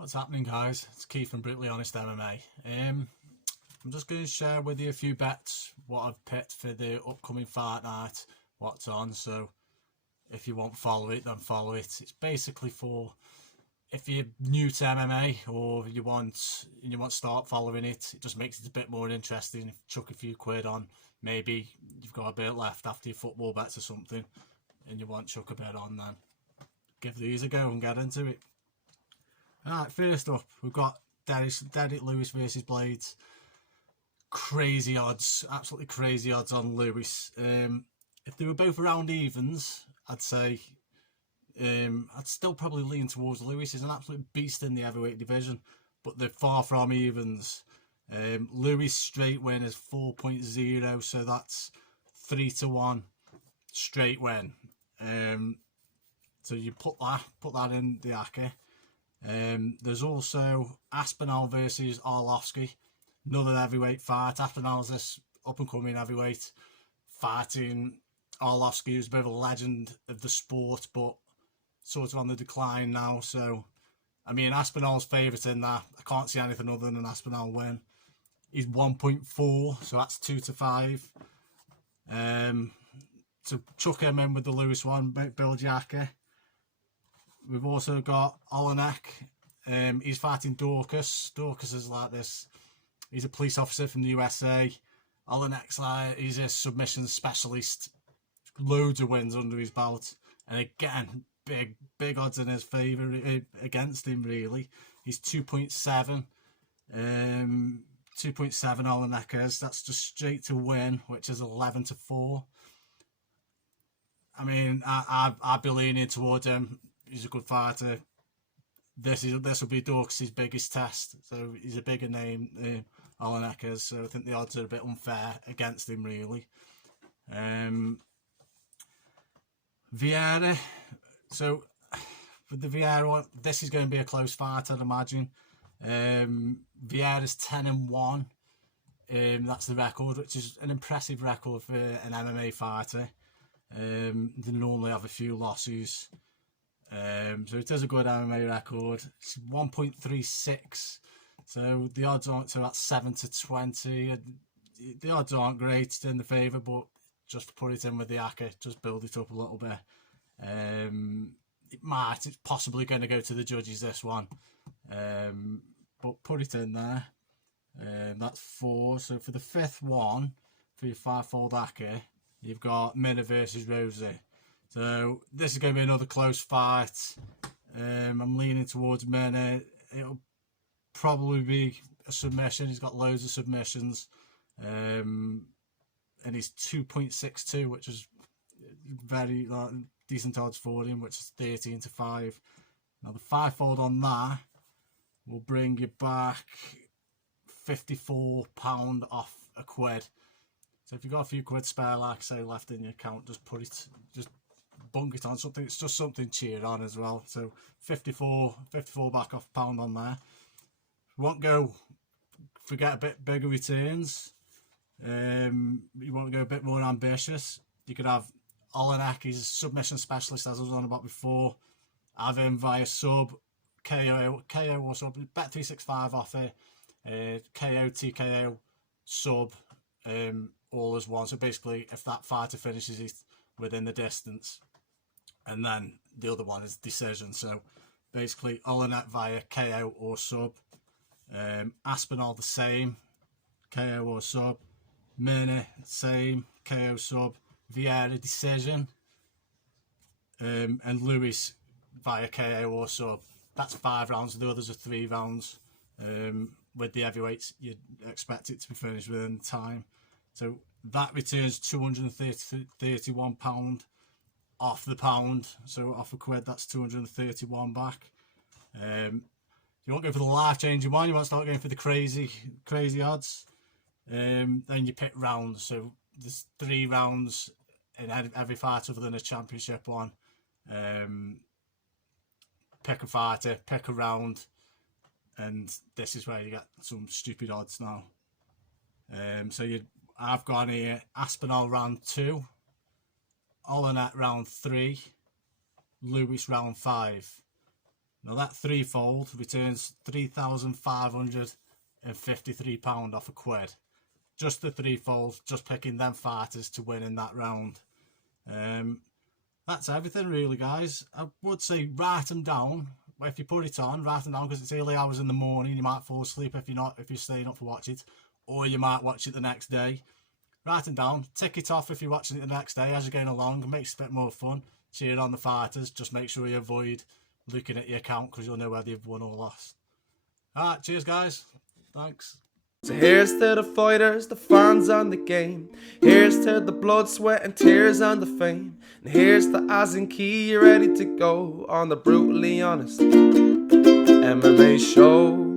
What's happening, guys? It's Keith from Brutally Honest MMA. I'm just going to share with you a few bets, what I've picked for the upcoming fight night, what's on. So if you won't follow it, then follow it. It's basically for if you're new to MMA or you want to start following it. It just makes it a bit more interesting. If you chuck a few quid on, maybe you've got a bit left after your football bets or something, and you want to chuck a bit on, then give these a go and get into it. Alright, first up, we've got Derek Lewis versus Blaydes. Crazy odds, absolutely crazy odds on Lewis. If they were both around evens, I'd say I'd still probably lean towards Lewis. He's an absolute beast in the heavyweight division, but they're far from evens. Lewis straight win is 4.0, so that's 3-1 straight win. So you put that in the acca. There's also Aspinall versus Arlovsky, another heavyweight fight. Aspinall's this up and coming heavyweight fighting Arlovsky, who's a bit of a legend of the sport, but sort of on the decline now. So, I mean, Aspinall's favourite in that. I can't see anything other than an Aspinall win. He's 1.4, so that's 2-5. So chuck him in with the Lewis one, build your acca. We've also got Olenek. He's fighting Dorcas. Dorcas is like this. He's a police officer from the USA. Olenek's like, he's a submission specialist. Loads of wins under his belt. And again, big odds in his favour against him, really. He's 2.7. 2.7 Olenek is. That's just straight to win, which is 11-4. I mean, I'd be leaning towards him. He's a good fighter. This will be Dorcas' biggest test, so he's a bigger name, Olenek is. So I think the odds are a bit unfair against him, really. Vieira. So with the Vieira one, this is going to be a close fight, I'd imagine. Vieira's 10-1. That's the record, which is an impressive record for an MMA fighter. They normally have a few losses. So it is a good MMA record. It's 1.36. So the odds aren't, so that's 7-20. The odds aren't great, it's in the favour, but just put it in with the acca, just build it up a little bit. It's possibly going to go to the judges, this one. But put it in there. That's 4. So for the fifth one, for your 5-fold acca, you've got Minna versus Rosie. So this is going to be another close fight. I'm leaning towards Minna. It'll probably be a submission. He's got loads of submissions. And he's 2.62, which is very decent odds for him, which is 13-5. Now the 5-fold on that will bring you back £54 off a quid. So if you've got a few quid spare, like I say, left in your account, just bung it on something. It's just something cheer on as well. So 54 back off pound on there. Forget a bit bigger returns. You want to go a bit more ambitious. You could have Olenek, he's a submission specialist, as I was on about before. Have him via sub, KO or sub. Bet 365 offer, KO, TKO, sub, all as one. So basically, if that fighter finishes it within the distance, and then the other one is decision. So basically, Olenek via KO or sub. Aspinall the same, KO or sub. Minna same, KO sub. Vieira decision. And Lewis via KO or sub. That's 5 rounds. The others are 3 rounds. With the heavyweights, you'd expect it to be finished within time. So that returns £231 off the pound. So off a quid, that's 231 back. You won't go for the life-changing one. You won't start going for the crazy odds. Then you pick rounds. So there's 3 rounds in every fight other than a championship one. Pick a fighter, pick a round, and this is where you get some stupid odds now. I've gone here Aspinall round 2, Olenek round 3, Lewis round 5. Now that threefold returns £3,553 off a quid. Just the threefold, just picking them fighters to win in that round. That's everything really, guys. I would say write them down. If you put it on, write them down, because it's early hours in the morning. You might fall asleep if you're staying up to watch it, or you might watch it the next day. Write them down, tick it off if you're watching it the next day as you're going along. It makes it a bit more fun. Cheer on the fighters. Just make sure you avoid looking at your account, because you'll know whether you've won or lost. Alright, cheers guys. Thanks. So here's to the fighters, the fans and the game. Here's to the blood, sweat and tears and the fame. And here's to Az and Key, ready to go on the brutally honest MMA show.